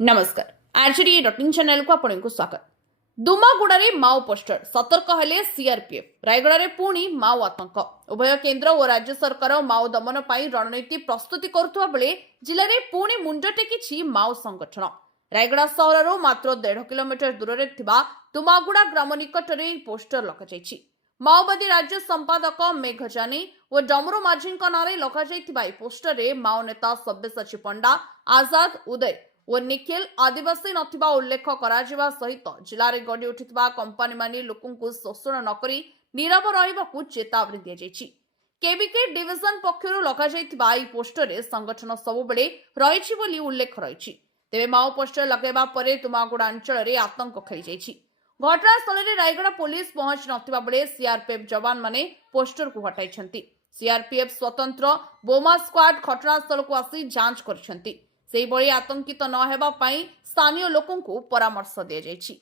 नमस्कार RJD डॉटिंग channel को आपको स्वागत। दुमागुड़े माओ पोस्टर सतर्क हेले सीआरपीएफ रायगड़ा पुणी माओ आतंक उभय केंद्र और राज्य सरकार माओ दमन पर रणनीति प्रस्तुति करुवा बेले जिले में पुणी मुंड टेकी माओ संगठन। रायगड़ा सहर मात्र 1.5 किलोमीटर दूर में दुमागुड़ा ग्राम निकट में पोस्टर लगा माओवादी राज्य संपादक मेघजानी और डमरू माझी नाँ लगा पोस्टर में माओ नेता सब्यसाची पंडा आजाद उदय और निखिल आदिवासी नथिबा उल्लेख करा सहित जिले में गढ़ी उठिथिबा कंपनी माने लोकंकु शोषण नकरी नीरव रहिबाकु चेतावनी दिया जायछि। केबीके डिविजन पक्षरु लगा जायथिबा ई पोस्टर रे संगठन सबुबेले रहिछि बोली उल्लेख रहिछि। तेबे माओ पोस्टर लगाइबा परे तुमागुड़ा अंचल रे आतंक खेली जायछि। घटनास्थल रे रायगड़ा पुलिस पहुंच नथिबा बेले सीआरपीएफ जवान माने पोस्टर को हटाइछन्ति। सीआरपीएफ स्वतंत्र बोमा स्क्वाड घटनास्थल को आसी जांच करछन्ति। सेही बळी आतंकित न हेबा पई स्थानीय लोकंकु परामर्श दिया जायछि।